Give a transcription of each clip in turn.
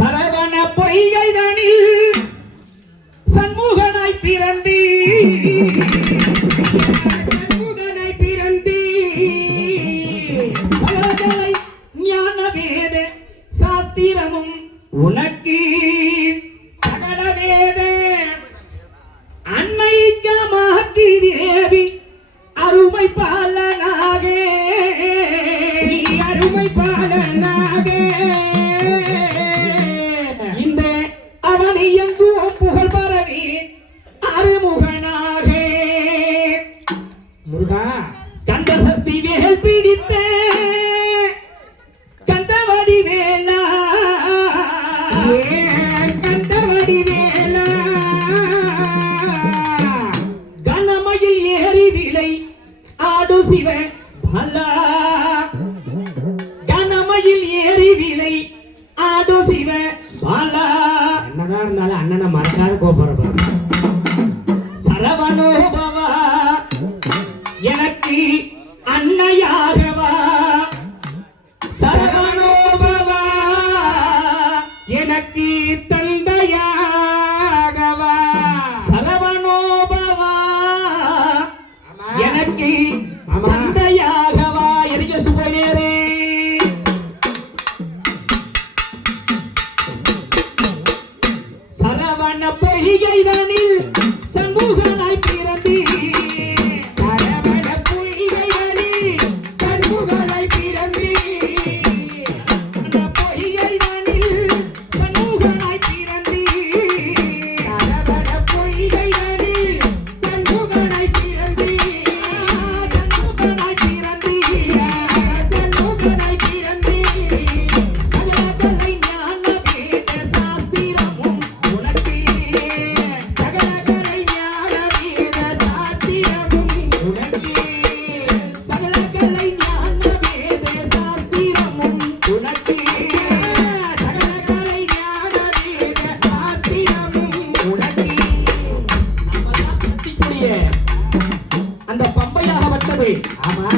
சரவண பொய்கைதனில் சண்முகனாய் பிறந்தீ சகலை ஞான வேத சாஸ்திரமும் உனக்கு சகல வேத அன்னைக்கமாக்கி தேவி அருமை பாலனாக அருமை பாலனாக இந்த அவனை எங்கும் புகழ் பரவி அருமுகனாக முருகா கந்த சஷ்டி வேல் பிடித்த கந்தவடி வேலா கந்தவடி வேலா கனமையில் ஏறி விளை ஆடு சிவ பலா கனமையில் ஏறி விளை ஆடு சிவ பலா என்னதான் இருந்தாலும் அண்ணனை மறக்காத கோபுரம் சரவணோபவா எனக்கு அன்னையாகவா சரவணோபவா எனக்கு தந்தையாகவா சரவணோபவா எனக்கு தந்தையாகவா எரிக்க சுபநேரே சரவண பொய்கைதனில் சண்முகனாய் பிறந்தீ சரவண பொய்கைதனில் சண்முகனாய் பிறந்தீ பொய்கைதனில் சண்முகனாய் பிறந்தீ சரவண பொய்கைதனில் சண்முகனாய் பிறந்தீ சண்முகனாய் பிறந்தீ சண்முகனாய் பிறந்தீ சகலகலை ஞான வேத சாஸ்திரமும் உனக்கு சகலகலை ஞான வேத சாஸ்திரமும் உனக்கு சகலகலை ஞான வேத சாஸ்திரமும் உனக்கு சகலகலை ஞான வேத சாஸ்திரமும் உனக்கு அந்த பம்பையாகப்பட்டது ஆமா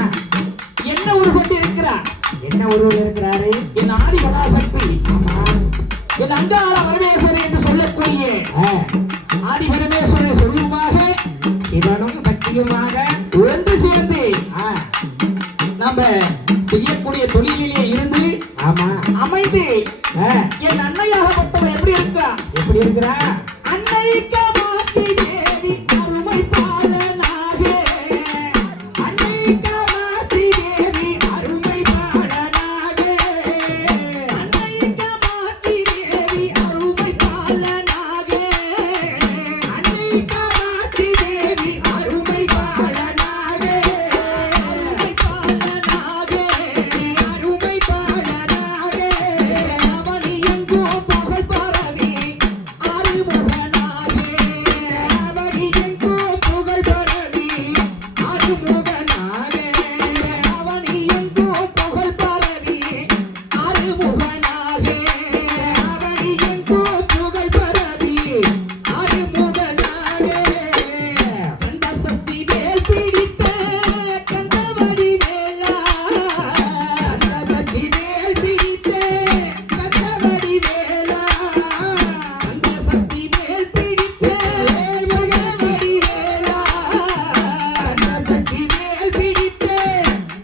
என்ன உருவத்தில் இருக்கிறார் என்ன உருவத்தில் இருக்கிறாரு என் ஆதி பராசக்தி ஆமா என் அங்காள பரமேஸ்வரர் என்று சொல்லக்கூடிய ஆதி பரமேஸ்வரர் சொல்லுமாக சிவனும் சக்தியுமாக ஒன்று சேர்ந்து நம்ம செய்யக்கூடிய தொழிலிலே இருந்து ஆமா அமைந்து என் அன்னையாகப்பட்டவர் எப்படி இருக்கா எப்படி இருக்கிறா அன்னைக்கு மாத்தி தேவி அருமை பாலனாக அன்னைக்கு மாத்தி தேவி அருமை பாலனாக அன்னைக்கு மாத்தி தேவி அருமை பாலனாக அன்னைக்கு மாத்தி தேவி அருமை பாலனாக அருமை பாலனாக அருமை பாலனாக அவனி எங்கோ புகழ் பரவி அருமுகனாக அவனி எங்கோ புகழ் பரவி அருமுகனாக அவனி எங்கோ புகழ் பரவி அருமுகனாக அவனி எங்கோ புகழ் பரவி அருமுகனாக கந்த சஷ்டி வேல் பிடித்த கந்தவடி வேலா கந்த சஷ்டி வேல் பிடித்த கந்தவடி வேலா கந்த சஷ்டி வேல் பிடித்த கந்தவடி வேலா கந்த சஷ்டி வேல் பிடித்த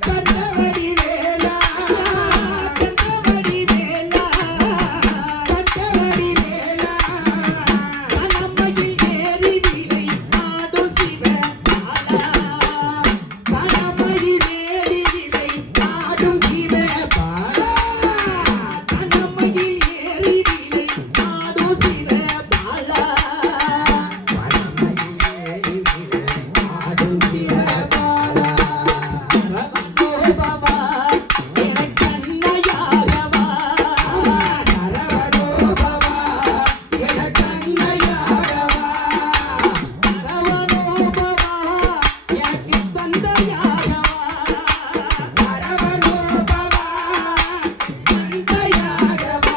கந்தவடி வேலா கந்தவடி வேலா கந்தவடி வேலா கனமையில் ஏறி விளை ஆடு சிவ பாலா கனமையில் ஏறி விளை ஆடும் சிவ பாலா கனமையில் ஏறி விளை ஆடு சிவ பாலா கனமையில் ஏறி விளை ஆடும் சிவ பாலா சரவணோபவா எனக்கு அன்னையாகவா சரவணோபவா எனக்கு அன்னையாகவா சரவணோபவா எனக்கு தந்தையாகவா சரவணோபவா தந்தையாகவா